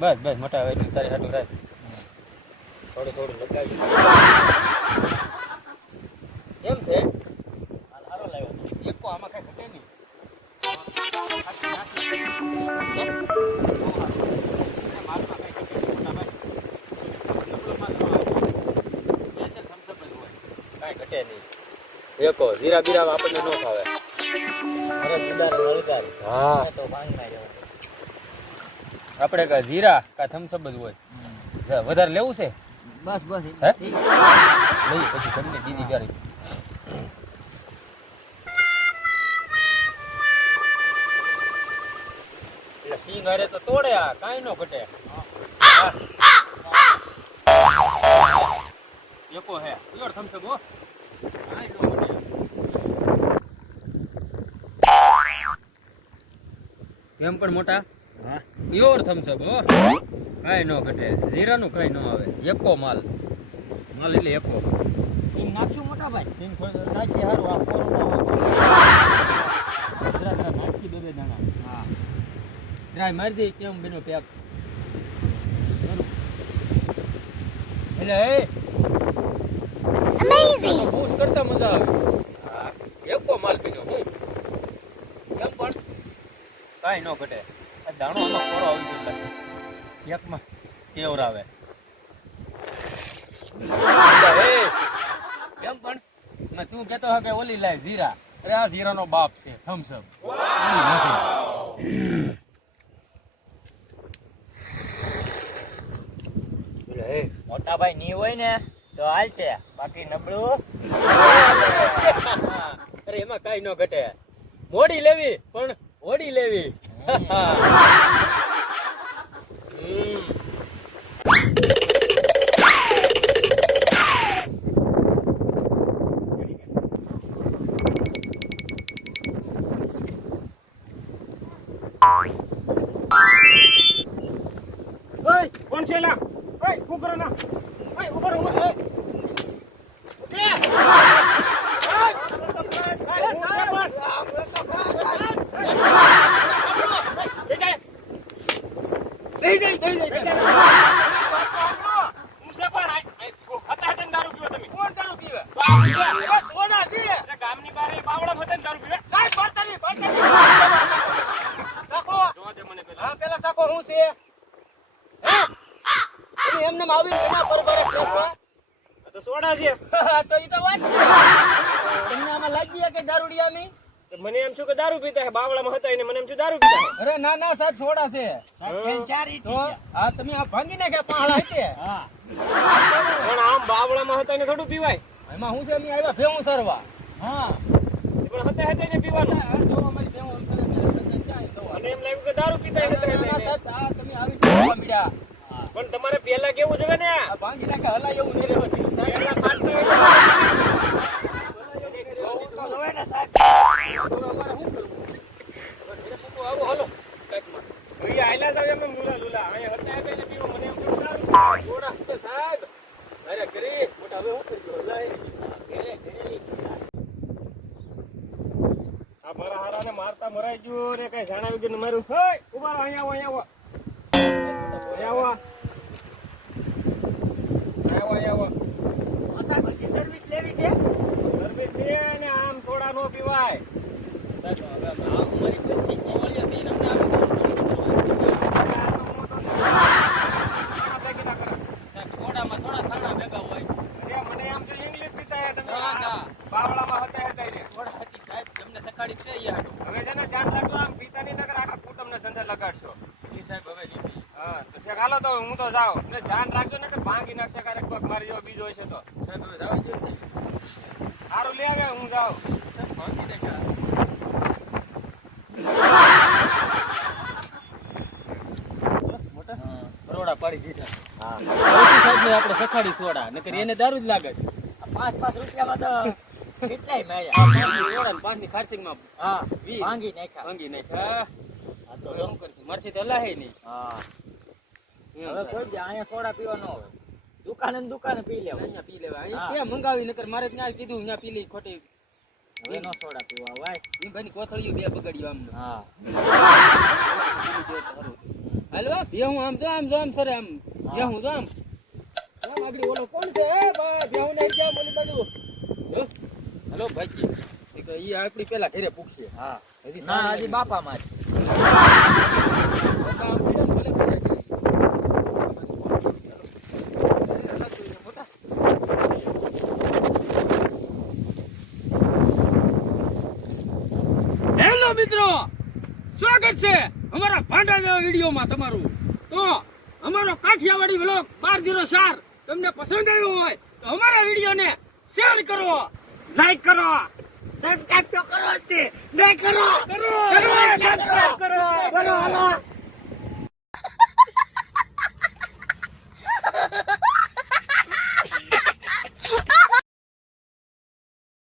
બસ બસ મોટા એટલું તારી હાટું રાખ. થોડું થોડું લગાવી કેમ છે? હારો લાવ્યો એકો આમાં કઈ ઘટે નહીં. એકો જીરા બીરા આપણને ન ફાવે. અરે ગુદાર વલગાર હા. તો ભાંગી માર્યો આપણે કા જીરા કા થમ્સઅપ બધું હોય. વધારે લેવું છે? બસ બસ હે? લઈ પછી તમને દીદી હારે તો તોડે આ કાઈ નો ઘટે. એકો હે. પ્યોર થમ્સઅપ હો. કાંઈ નો ઘટે. કેમ પણ મોટા? હા. પ્યોર થમ્સઅપ હો. કાંઈ નો ઘટે. જીરાનું કાંઈ નો આવે. એકો માલ. માલ એટલે એકો. સિંગ નાખશું મોટા ભાઈ? સિંગ થોડું નાખી હારું. આ જરા નાખી બે બે દાણા. હા. ટ્રાય મારી દે કેમ બેનો પેક? એટલે એ. અમેઝિંગ બૂસ કરતા મજા આવે. હા. એકો માલ પીધો હું. કેમ પણ કાંઈ ન ઘટે. દાણો આનો ખોરો આવી ગયો એકમાં કેવરાવે. કેમ પણ? ને તું કેતો કે ઓલી લાય જીરા અરે આ જીરાનો બાપ છે થમ્સ અપ મોટા ભાઈ ની હોય ને તો હાલ છે. બાકી નબળું. અરે એમાં કાઈ ન ઘટે. મોડી લેવી પણ ઓડી લેવી. કોણ છે લા? ઓય, શું કરો ના? ઓય, ઊભો રહો, ઊભો રહો. ઓય. ઓય. લઈ જાય, લઈ જાય, લઈ જાય. હું છે પણ, આ- આ છો- હતા હતા ને દારૂ પીવો તમે. તો આ પીવા. અરે ગામની બહાર એ બાવળામાં હતા ને દારૂ પીવા. સાકો. જોવા દે મને પેલા. હા, પેલા સાકો શું છે? હે? તમે એમને આમ આવીને એના પર પર બેસવા? આ તો સોડા છે તો ઈ તો વાત છે તમને આમાં લાગી ગયા કે દારૂડિયાની મને એમ છું કે દારૂ પીતા હે. બાવળામાં હતા એને મને એમ છું દારૂ પીતા અરે ના ના સાહેબ સોડા છે આ તમે આ ભાંગી નાખ્યા હતે પણ આમ બાવળામાં હતા એને થોડું પીવાય. એમાં હું છે? અમે આવ્યા ભેવું સરવા. હા. પણ હતા હતા ને પીવાનું. અમારી ભેવું અને એમ લાગ્યું કે દારૂ પીતા આ તમે આવી પણ તમારે પહેલા કેવું જોઈએ ને? ભાંગી નાખ્યા હલા એવું નહીં રહેવા સાહેબ અરે પાડતું હવે ને સાહેબ મારતા મરાઈ ગયો રે, કઈ જાણાવી ગયું મારું હે, ઊભા રહો, અહીંયા અહીંયા આવો. અહીંયા આવો અહીંયા આવો સાહેબ હજી સર્વિસ લેવી છે સર્વિસ છે ને આમ થોડા નો પીવાય મને એમ તો ઇંગ્લિશ પીતા હે તમે બાવળામાં હતા હતા એને. હવે છે ને ધ્યાન રાખજો આમ પીતા નહીં નકર આખા કુટુંબને હવે લગાડશો હા તો ઠેક હાલો તો હું તો જાઉં. ને ધ્યાન રાખજો ને કે ભાંગી નાખશે ક્યારેક કોક મારી જેવો બીજો હશે તો. સારું લે આવે હું જાઉં. બરોડા પાડી દીધા. હા આપણે સખાડી સોડા નકર એને દારૂ જ લાગે છે. પાંચ પાંચ રૂપિયામાં તો કેટલાય મળ્યા પાંચની ખારસિંગમાં હા. ભાંગી નાખ્યા. ભાંગી નાખ્યા. તો મારથી નહીં. હા. હવે કોઈ દી અહીંયા સોડા પીવાનો હોય. દુકાને દુકાને પી લેવા. અહીંયા પી લેવા. અહીંયા ક્યાં મંગાવી? નકર મારે ત્યાં કીધું અહીંયા પી ખોટી. હવે નો સોડા પીવા વાય ઈ ભાઈ કોથળિયું બે બગડ્યું આમ હા. હાલવા ભેહું આમ જો આમ જો આમ સરે આમ. ભેહું જો આમ. આગળ ઓલો કોણ છે? એ બા ભેહું ને બાજુ. ભાઈ ઈ આપણી પેલા ઘરે પૂછીએ હા. હજી ના હજી બાપા માં હેલો મિત્રો સ્વાગત છે અમારા ભાંડા જેવા વિડીયોમાં તમારું. તો અમારો કાઠિયાવાડી વ્લોગ બાર જીરો ચાર તમને પસંદ આવ્યો હોય તો અમારા વિડીયોને શેર કરો લાઈક કરો સબસ્ક્રાઇબ તો કરો જ તે. નહીં કરો કરો કરો કરો હાલો.